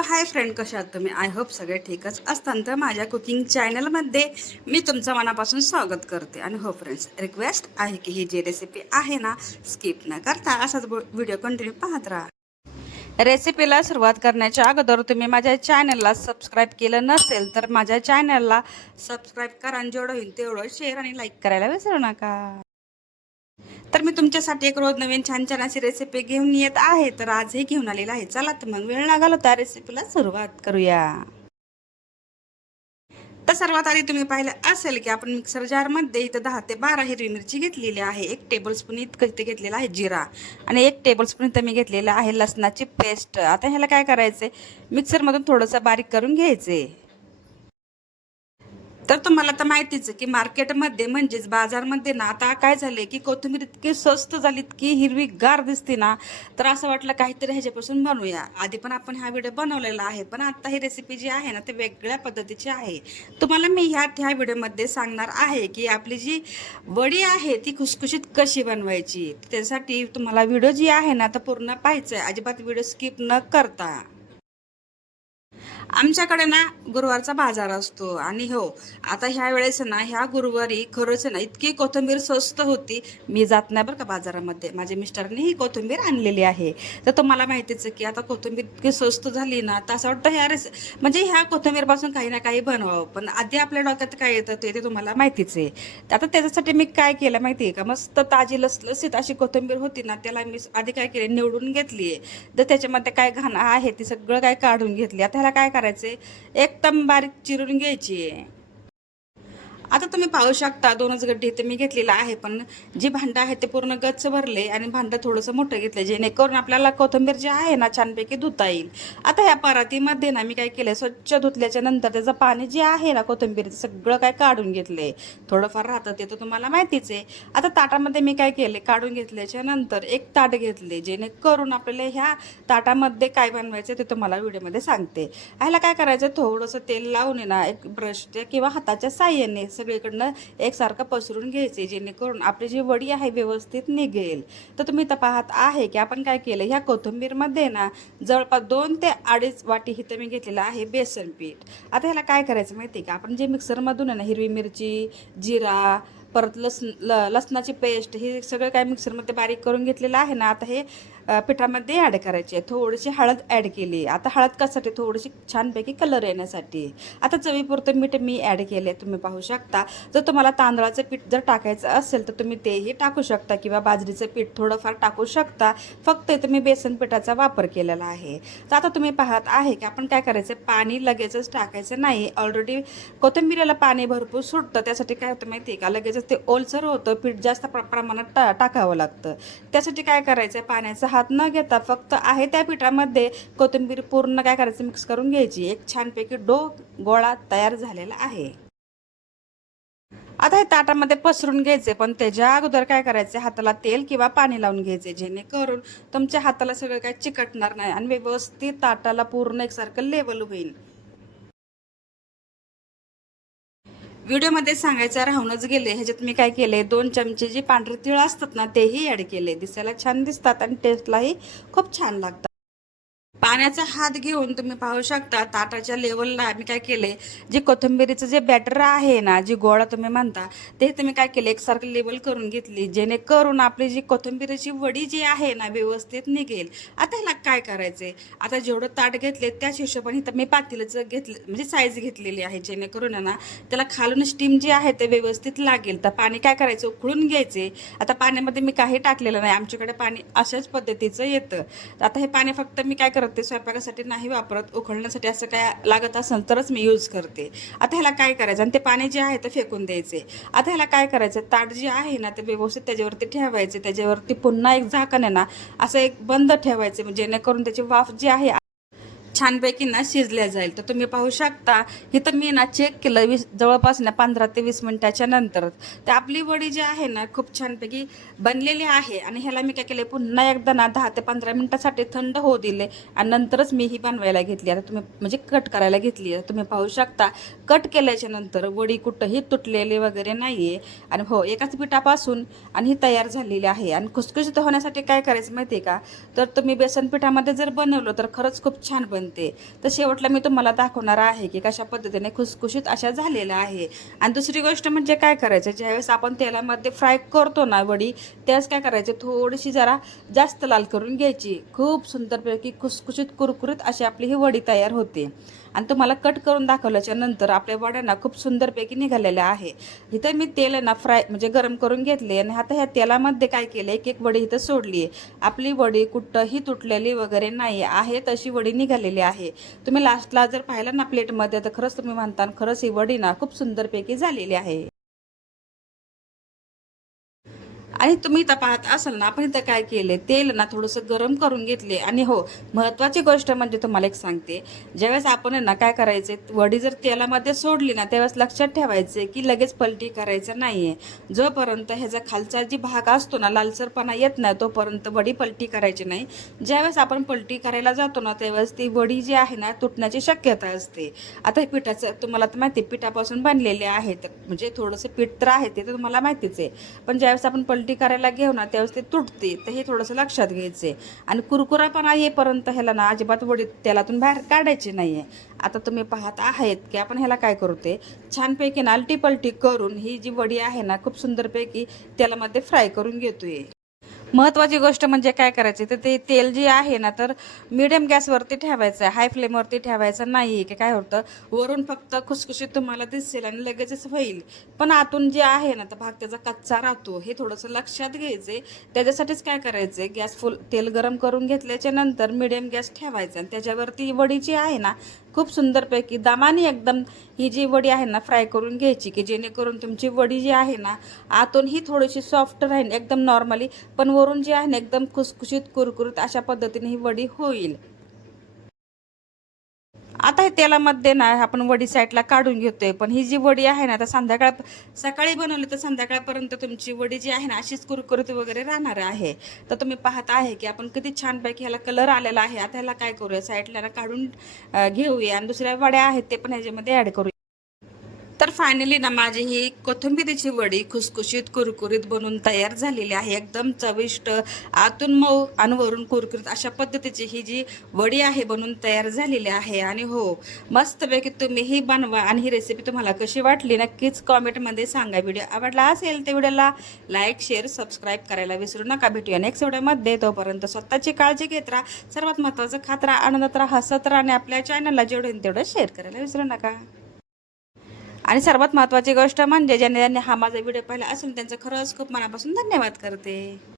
Hello hi friend, कशा आहात तुम्ही? आय होप सगळे ठीकच असताना तर माझ्या कुकिंग चॅनलमध्ये मी तुमचं मनापासून स्वागत करते. आणि हो फ्रेंड्स, रिक्वेस्ट आहे की ही जी रेसिपी आहे ना, स्किप न करता असाच व्हिडिओ कंटिन्यू पाहत राहा. रेसिपीला सुरुवात करण्याच्या अगोदर तुम्ही माझ्या चॅनलला सबस्क्राईब केलं नसेल तर माझ्या चॅनलला सबस्क्राईब करा आणि जेवढं होईल तेवढं शेअर आणि लाईक करायला विसरू नका. तर मी तुमच्यासाठी एक रोज नवीन छान छान अशी रेसिपी घेऊन येत आहे. तर आजही घेऊन आलेला आहे. चला तर मग वेळ न घालवता रेसिपीला सुरुवात करूया. तर सर्वात आधी तुम्ही पाहिलं असेल की आपण मिक्सर जारमध्ये इथं 10 ते 12 हिरवी मिरची घेतलेली आहे. 1 टेबलस्पून इतकं इथे घेतलेला आहे जिरा आणि 1 टेबलस्पून इथं मी घेतलेलं आहे लसणाची पेस्ट. आता ह्याला काय करायचंय, मिक्सरमधून थोडंसं बारीक करून घ्यायचंय. तर तुम्हाला तर माहितीच आहे की मार्केटमध्ये म्हणजेच बाजारमध्ये ना आता काय झालंय की कोथिंबीर इतकी स्वस्त झाली, इतकी हिरवीगार दिसते ना, तर असं वाटलं काहीतरी ह्याच्यापासून बनवूया. आधी पण आपण हा व्हिडिओ बनवलेला आहे, पण आता ही रेसिपी जी आहे ना ती वेगळ्या पद्धतीची आहे. तुम्हाला मी ह्या व्हिडिओमध्ये सांगणार आहे की आपली जी वडी आहे ती खुसखुशीत कशी बनवायची. त्यासाठी तुम्हाला व्हिडिओ जी आहे ना तर पूर्ण पाहायचं आहे, अजिबात व्हिडिओ स्किप न करता. आमच्याकडे ना गुरुवारचा बाजार असतो आणि हो, आता ह्या वेळेस ना ह्या गुरुवारी खरंच ना इतकी कोथिंबीर स्वस्त होती. मी जात नाही बरं का बाजारामध्ये, माझ्या मिस्टरांनी ही कोथिंबीर आणलेली आहे. तर तुम्हाला माहितीच आहे की आता कोथिंबीर इतकी स्वस्त झाली ना, तर असं वाटतं म्हणजे ह्या कोथिंबीरपासून काही ना काही बनवावं. पण आधी आपल्या डोक्यात काय येतं ते तुम्हाला माहितीच आहे. तर आता त्याच्यासाठी मी काय केलं माहिती आहे का, मस्त ताजी लसलसीत अशी कोथिंबीर होती ना, त्याला मी आधी काय केले, निवडून घेतली आहे. तर त्याच्यामध्ये काय घाण आहे ती सगळं काय काढून घेतली. आता ह्याला काय करायचे, एकदम बारीक चिरून घ्यायची आहे. आता तुम्ही पाहू शकता 2च गड्डे इथे मी घेतलेला आहे, पण जे भांडं आहे ते पूर्ण गच्च भरले आणि भांडं थोडंसं मोठं घेतलं जेणेकरून आपल्याला कोथिंबीर जी आहे ना छानपैकी धुता येईल. आता ह्या परातीमध्ये ना मी काय केलंय, स्वच्छ धुतल्याच्या नंतर त्याचं पाणी जे आहे ना कोथिंबीरचं सगळं काय काढून घेतलंय. थोडंफार राहतं ते तर तुम्हाला माहितीच आहे. आता ताटामध्ये मी काय केले, काढून घेतल्याच्या नंतर एक ताट घेतले जेणेकरून आपल्याला ह्या ताटामध्ये काय बनवायचं ते तुम्हाला व्हिडिओमध्ये सांगते. ह्याला काय करायचं, थोडंसं तेल लावून ना एक ब्रश किंवा हाताच्या साह्याने सगळीकडनं एकसारखं पसरून घ्यायचे जेणेकरून आपली जी वडी आहे व्यवस्थित निघेल. तर तुम्ही तर पाहत आहे की आपण काय केलं, ह्या कोथिंबीरमध्ये ना जवळपास 2 ते 2.5 वाटी इथं मी घेतलेलं आहे बेसन पीठ. आता ह्याला काय करायचं माहिती आहे का, आपण जे मिक्सरमधून आहे ना हिरवी मिरची, जिरा, परत लसणाची पेस्ट हे सगळं काय मिक्सरमध्ये बारीक करून घेतलेलं आहे ना, आता हे पिठामध्ये ॲड करायची आहे. थोडीशी हळद ॲड केली. आता हळद कशासाठी, थोडीशी छानपैकी कलर येण्यासाठी. आता चवीपुरतं मीठ मी ॲड केले, तुम्ही पाहू शकता. जर तुम्हाला तांदळाचं पीठ जर टाकायचं असेल तर तुम्ही तेही टाकू शकता किंवा बाजरीचं पीठ थोडंफार टाकू शकता. फक्त इथं मी बेसन पिठाचा वापर केलेला आहे. तर आता तुम्ही पाहत आहे की आपण काय करायचं, पाणी लगेचच टाकायचं नाही. ऑलरेडी कोथिंबीरीला पाणी भरपूर सुटतं, त्यासाठी काय होतं माहिती आहे का, लगेचच ते ओलसर होतं, पीठ जास्त प्रमाणात टाकावं लागतं. त्यासाठी काय करायचं, पाण्याचा हात न घेता फक्त आहे त्या पिठामध्ये कोथिंबीर पूर्ण काय करायचं मिक्स करून घ्यायची. एक छानपैकी गोळा तयार झालेला आहे. आता हे ताटामध्ये पसरून घ्यायचे, पण त्याच्या अगोदर काय करायचे, हाताला तेल किंवा पाणी लावून घ्यायचे जेणेकरून तुमच्या हाताला सगळं काय चिकटणार नाही आणि व्यवस्थित ताटाला पूर्ण एकसारखं लेवल होईल. व्हिडिओमध्ये सांगायचं राहूनच गेले, ह्याच्यात मी काय केले, 2 चमचे जे पांढरे तीळ असतात ना तेही ॲड केले. दिसायला छान दिसतात आणि टेस्टलाही खूप छान लागतात. पाण्याचा हात घेऊन तुम्ही पाहू शकता ताटाच्या लेवलला मी काय केले, जे कोथिंबीरीचं जे बॅटर आहे ना, जी गोळा तुम्ही म्हणता, ते तुम्ही काय केले एकसारखं लेवल करून घेतली जेणेकरून आपली जी कोथिंबीरीची वडी जी आहे ना व्यवस्थित निघेल. आता ह्याला काय करायचंय, आता जेवढं ताट घेतले त्याच हिशोबाने इथं मी पातेल्याचं घेतलं, म्हणजे साईज घेतलेली आहे जेणेकरून ना त्याला खालून स्टीम जी आहे ते व्यवस्थित लागेल. तर पाणी काय करायचं, उकळून घ्यायचे. आता पाण्यामध्ये मी काही टाकलेलं नाही, आमच्याकडे पाणी अशाच पद्धतीचं येतं. आता हे पाणी फक्त मी काय करते, स्वयंपाकासाठी नाही वापरत, उकळण्यासाठी असं काय लागत असेल तरच मी यूज करते. आता ह्याला काय करायचं, आणि ते पाणी जे आहे ते फेकून द्यायचे. आता ह्याला काय करायचं, ताट जे आहे ना ते व्यवस्थित त्याच्यावरती ठेवायचे. त्याच्यावरती पुन्हा एक झाकण आहे ना असं एक बंद ठेवायचे, म्हणजे जेणेकरून त्याची वाफ जी आहे छानपैकी ना शिजल्या जाईल. तर तुम्ही पाहू शकता इथं मी ना चेक केलं, जवळपास ना 15 ते 20 मिनिटाच्या नंतर तर आपली वडी जी आहे ना खूप छानपैकी बनलेली आहे. आणि ह्याला मी काय केले, पुन्हा एकदा ना 10 ते 15 मिनिटासाठी थंड होऊ दिले आणि नंतरच मी ही बनवायला घेतली. आता तुम्ही म्हणजे कट करायला घेतली. तुम्ही पाहू शकता कट केल्याच्या नंतर वडी कुठंही तुटलेली वगैरे नाही आहे. आणि हो, एकाच पिठापासून आणि ही तयार झालेली आहे. आणि खुसखुशीत होण्यासाठी काय करायचं माहिती आहे का, तर तुम्ही बेसन पिठामध्ये जर बनवलं तर खरंच खूप छान बनते. बनते. तर शेवटला मी तुम्हाला दाखवणार आहे की कशा पद्धतीने खुसखुशीत अशा झालेल्या आहे. आणि दुसरी गोष्ट म्हणजे काय करायचं, ज्यावेळेस आपण तेलामध्ये फ्राय करतो ना वडी, त्यावेळेस काय करायचं, थोडीशी जरा जास्त लाल करून घ्यायची. खूप सुंदरपैकी खुसखुशीत कुरकुरीत अशी आपली ही वडी तयार होते. आणि तुम्हाला कट करून दाखवल्याच्या नंतर आपल्या वड्यांना खूप सुंदरपैकी निघालेल्या आहे. इथं मी तेल आहे ना फ्राय म्हणजे गरम करून घेतले आणि आता ह्या तेलामध्ये काय केलं, एक एक वडी इथं सोडली आहे. आपली वडी कुठंही तुटलेली वगैरे नाही आहे, तशी वडी निघालेली आहे. तुम्ही लास्टला जर पाहिलं ना प्लेटमध्ये, तर खरंच तुम्ही म्हणता खरंच ही वडी ना खूप सुंदरपैकी झालेली आहे. आणि तुम्ही इथं पाहत असाल ना, आपण इथं काय केले, तेल ना थोडंसं गरम करून घेतले. आणि हो, महत्त्वाची गोष्ट म्हणजे तुम्हाला एक सांगते, ज्यावेळेस आपण आहे ना काय करायचे, वडी जर तेलामध्ये सोडली ना, त्यावेळेस लक्षात ठेवायचे की लगेच पलटी करायचं नाही आहे. जोपर्यंत ह्याचा खालचा जी भाग असतो ना, लालसरपणा येत नाही, तोपर्यंत वडी पलटी करायची नाही. ज्यावेळेस आपण पलटी करायला जातो ना, त्यावेळेस ती वडी जी आहे ना तुटण्याची शक्यता असते. आता हे पिठाचं तुम्हाला तर माहिती, पिठापासून बनलेले आहेत, म्हणजे थोडंसं पीठ तर आहे ते तर तुम्हाला माहितीच आहे. पण ज्यावेळेस आपण पलटी करायला घेऊ ना, त्यावेळेस ते तुटते. तर हे थोडंसं लक्षात घ्यायचे. आणि कुरकुरापणा येईपर्यंत ह्याला ना अजिबात वडी तेलातून बाहेर काढायची नाही आहे. आता तुम्ही पाहत आहेत की आपण ह्याला काय करते, छानपैकी ना आलटी पलटी करून ही जी वडी आहे ना खूप सुंदरपैकी तेलामध्ये फ्राय करून घेतोय. महत्त्वाची गोष्ट म्हणजे काय करायची, तर ते तेल जे आहे ना, तर मिडियम गॅसवरती ठेवायचं आहे, हाय फ्लेमवरती ठेवायचं नाही. की काय होतं, वरून फक्त खुसखुशीत तुम्हाला दिसेल आणि लगेचच होईल, पण आतून जे आहे ना तर भाग त्याचा कच्चा राहतो. हे थोडंसं लक्षात घ्यायचे. त्याच्यासाठीच काय करायचं, गॅस फुल तेल गरम करून घेतल्याच्या नंतर मिडियम गॅस ठेवायचा आणि त्याच्यावरती वडी जी आहे ना खूप सुंदरपैकी दामाने एकदम ही जी वडी आहे ना फ्राय करून घ्यायची, की जेणेकरून तुमची वडी जी आहे ना आतून ही थोडीशी सॉफ्ट राहील एकदम नॉर्मली, पण वरून जी आहे ना एकदम खुसखुशीत कुरकुरीत अशा पद्धतीने ही वडी होईल. आता हे तेलामध्ये ना आपण वडी साईडला काढून घेतोय. पण ही जी वडी आहे ना, तर सकाळी बनवली तर संध्याकाळपर्यंत तुमची वडी जी आहे ना अशीच कुरकुरीत वगैरे राहणार आहे. तर तुम्ही पाहत आहे की आपण किती छानपैकी ह्याला कलर आलेला आहे. आता ह्याला काय करूया, साईडला काढून घेऊया आणि दुसऱ्या वड्या आहेत ते पण ह्याच्यामध्ये ॲड करूया. तर फायनली ना माझी ही कोथिंबिरीची वडी खुसखुशीत कुरकुरीत बनून तयार झालेली आहे. एकदम चविष्ट, आतून मऊ आणि वरून कुरकुरीत अशा पद्धतीची ही जी वडी आहे बनून तयार झालेली आहे. आणि हो, मस्तपैकी तुम्ही ही बनवा आणि ही रेसिपी तुम्हाला कशी वाटली नक्कीच कॉमेंटमध्ये सांगा. व्हिडिओ आवडला असेल तर व्हिडिओला लाईक, शेअर, सबस्क्राईब करायला विसरू नका. भेटूया नेक्स्ट व्हिडिओमध्ये. तोपर्यंत स्वतःची काळजी घेत राहा. सर्वात महत्त्वाचं खात राहा, आनंदात राहा, हसत राहा आणि आपल्या चॅनलला जेवढं होईल तेवढं शेअर करायला विसरू नका. आणि सर्वात महत्त्वाची गोष्ट म्हणजे ज्यांनी ज्यांनी हा माझा व्हिडिओ पाहिला असेल त्यांचं खरंच खूप मनापासून धन्यवाद करते.